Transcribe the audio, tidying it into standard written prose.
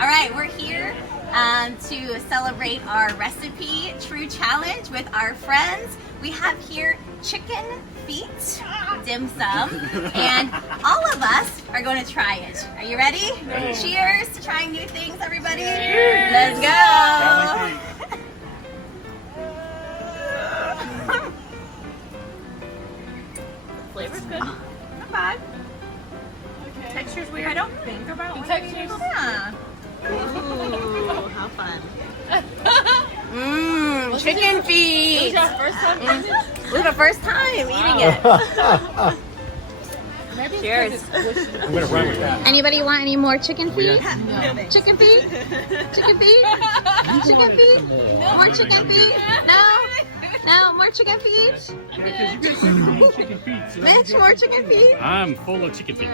All right, we're here to celebrate our recipe true challenge with our friends. We have here chicken feet dim sum, and all of us are going to try it. Are you ready? Cheers to trying new things, everybody. Cheers. Let's go. Flavor's good. Not bad. Okay. Texture's weird. I don't think about the textures. Yeah. Ooh, how fun. Mmm, chicken feet. This is your first time eating it? This is the first time eating it. Maybe it's Cheers. I'm gonna run with that. Anybody want any more chicken feet? No. Chicken feet? Chicken feet? Chicken feet? More chicken feet? No? No, more chicken feet? Chicken feet. Mitch, more chicken feet? I'm full of chicken feet.